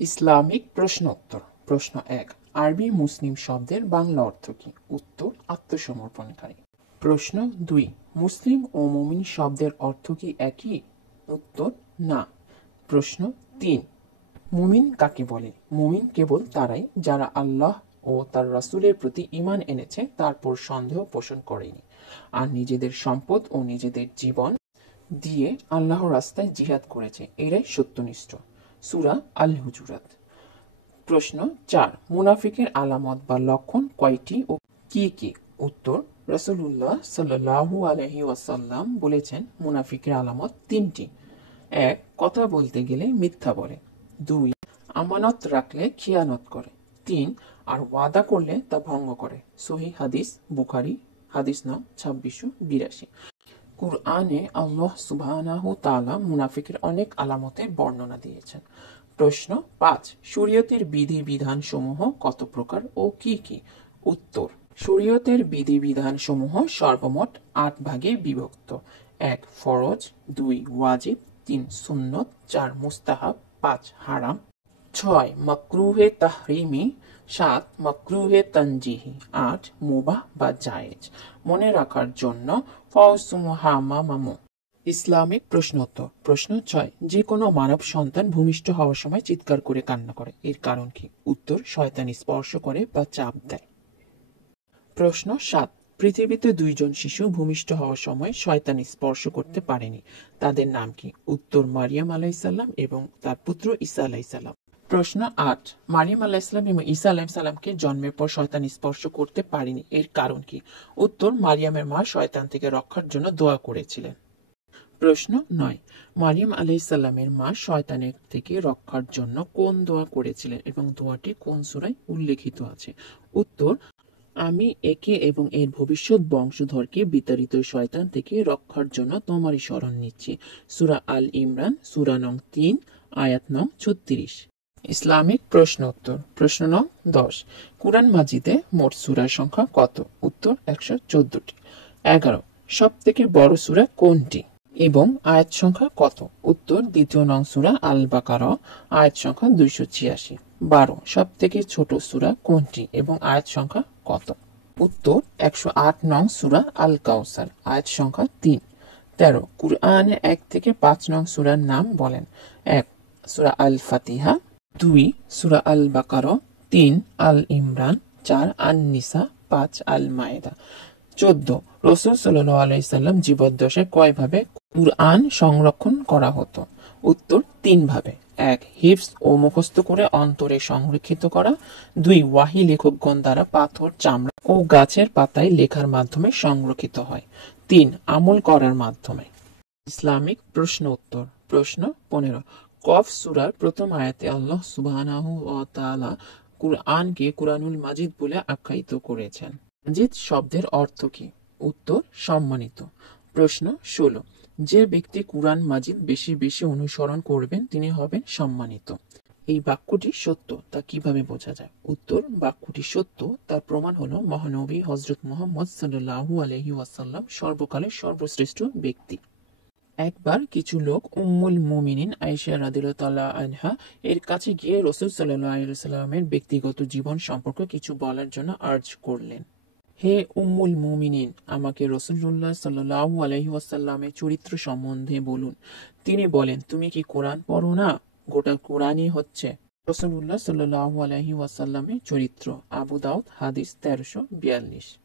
Islamic প্রশ্নোত্তর। প্রশ্ন ১, আরবি মুসলিম শব্দের বাংলা অর্থ কি? উত্তর, আত্মসমর্পণকারী। প্রশ্ন ২, মুসলিম ও মুমিন শব্দের অর্থ কি একই? উত্তর, না। প্রশ্ন ৩, মুমিন কাকে বলে? মুমিন কেবল তারাই যারা আল্লাহ ও তার রাসূলের প্রতি ঈমান এনেছে, তারপর সন্দেহ পোষণ করেনি, আর নিজেদের সম্পদ ও নিজেদের জীবন দিয়ে আল্লাহর রাস্তায় জিহাদ করেছে, এরাই সত্যনিষ্ঠ। সূরা আল হুজুরাত। প্রশ্ন ৪, মুনাফিকের আলামত বা লক্ষণ কয়টি ও কি কি? উত্তর, রাসূলুল্লাহ সাল্লাল্লাহু আলাইহি ওয়াসাল্লাম বলেছেন, মুনাফিকের আলামত ৩টি। ১, কথা বলতে গেলে মিথ্যা বলে। ২, আমানত রাখলে খিয়ানত করে। ৩, আর ওয়াদা করলে তা ভঙ্গ করে। সহিহ হাদিস, বুখারী, হাদিস নং ২৬৮২। কুরআনে আল্লাহ সুবহানাহু তাআলা মুনাফিকের অনেক আলামতের বর্ণনা দিয়েছেন। প্রশ্ন ৫, শরীয়তের বিধি-বিধান সমূহ কত প্রকার ও কি কি? উত্তর, শরীয়তের বিধি-বিধান সমূহ সর্বমোট ৮ ভাগে বিভক্ত। ১, ফরজ, ২, ওয়াজিব, ৩, সুন্নত, ৪, মুস্তাহাব, ৫, হারাম, ৬, মাকরুহে তাহরিমি, ৭, মাকরুহে তানজিহি, ৮, মুবাহ বা জায়েজ। মনে রাখার জন্য ফাউসুমহামামামু। ইসলামিক প্রশ্নোত্তর। প্রশ্ন ৬, যে কোনো মানব সন্তান ভূমিষ্ঠ হওয়ার সময় চিৎকার করে কান্না করে, এর কারণ কি? উত্তর, শয়তান স্পর্শ করে বা চাপ দেয়। প্রশ্ন ৭, পৃথিবীতে ২ জন শিশু ভূমিষ্ঠ হওয়ার সময় শয়তান স্পর্শ করতে পারেনি, তাদের নাম কি? উত্তর, মারিয়াম আলাইহিসসালাম এবং তার পুত্র ঈসা আলাইহিসসালাম। প্রশ্ন ৮, মারিয়াম আলাইহিসসালাম এবং ঈসা আলাইহিসসালামকে জন্মের পর শয়তান স্পর্শ করতে পারেনি, এর কারণ কি? উত্তর, মারিয়ামের মা শয়তান থেকে রক্ষার জন্য দোয়া করেছিলেন। প্রশ্ন ৯, মারিয়াম আলাইহিসসালামের মা শয়তানের থেকে রক্ষার জন্য কোন দোয়া করেছিলেন এবং দোয়াটি কোন সূরায় উল্লেখিত আছে? উত্তর, আমি একে এবং এর ভবিষ্যৎ বংশধরকে বিতাড়িত শয়তান থেকে রক্ষার জন্য তোমারই শরণ নিচ্ছি। সূরা আল ইমরান, সূরা নং ৩, আয়াত নং ৩৬। ইসলামিক প্রশ্নোত্তর। প্রশ্ন নং ১০, কুরআন মাজিদে মোট সূরার সংখ্যা কত? উত্তর, ১১৪টি। ১১, সব থেকে বড় সূরা কোনটি এবং আয়াত সংখ্যা কত? উত্তর, দ্বিতীয় নং সূরা আল বাকারা, আয়াত সংখ্যা ২৮৬। ১২, সব থেকে ছোট সূরা কোনটি এবং আয়াত সংখ্যা কত? উত্তর, ১০৮ নং সূরা আল কাউসার, আয়াত সংখ্যা ৩। ১৩, কুরআনের ১ থেকে ৫ নং সূরার নাম বলেন। ১, সূরা আল ফাতিহা, ২, সূরা আল বাকারা, ৩, আল ইমরান, ৪, আন নিসা, ৫, আল মায়েদা। ১৪, রাসূল সাল্লাল্লাহু আলাইহি সাল্লাম জীবদ্দশায় কয়ভাবে কুরআন সংরক্ষণ করা হতো? উত্তর, ৩ ভাবে। ১, হিফজ ও মুখস্থ করে অন্তরে সংরক্ষিত করা। ২, ওয়াহী লেখকগণ দ্বারা পাথর, চামড়া ও গাছের পাতায় লেখার মাধ্যমে সংরক্ষিত হয়। ৩, আমল করার মাধ্যমে। ইসলামিক প্রশ্ন উত্তর। প্রশ্ন ১৫, কফ সূরার প্রথম আয়াতে আল্লাহ সুবহানাহু ওয়া তাআলা কুরআনকে কুরআনুল মাজিদ বলে আখ্যায়িত করেছেন। মাজিদ শব্দের অর্থ কি? উত্তর, সম্মানিত। প্রশ্ন ১৬, যে ব্যক্তি কুরআন মাজিদ বেশি বেশি অনুসরণ করবেন তিনি হবেন সম্মানিত। এই বাক্যটি সত্য তা কিভাবে বোঝা যায়? উত্তর, বাক্যটি সত্য তার প্রমাণ হলো মহানবী হযরত মুহাম্মদ সাল্লাল্লাহু আলাইহি ওয়াসাল্লাম সর্বকালের সর্বশ্রেষ্ঠ ব্যক্তি। একবার কিছু লোক উম্মুল মুমিনিন আয়েশা রাদিয়াল্লাহু তাআলা আনহা এর কাছে গিয়ে রাসূল সাল্লাল্লাহু আলাইহি ওয়াসাল্লামের ব্যক্তিগত জীবন সম্পর্কে কিছু বলার জন্য আর্জ করলেন। হে উম্মুল মুমিনিন, আমাকে রাসূলুল্লাহ সাল্লাল্লাহু আলাইহি ওয়াসাল্লামের চরিত্র সম্বন্ধে বলুন। তিনি বলেন, তুমি কি কোরআন পড়ো না? গোটা কোরআনই হচ্ছে রাসূলুল্লাহ সাল্লাল্লাহু আলাইহি ওয়াসাল্লামের চরিত্র। আবু দাউদ, হাদিস ১৩৪২।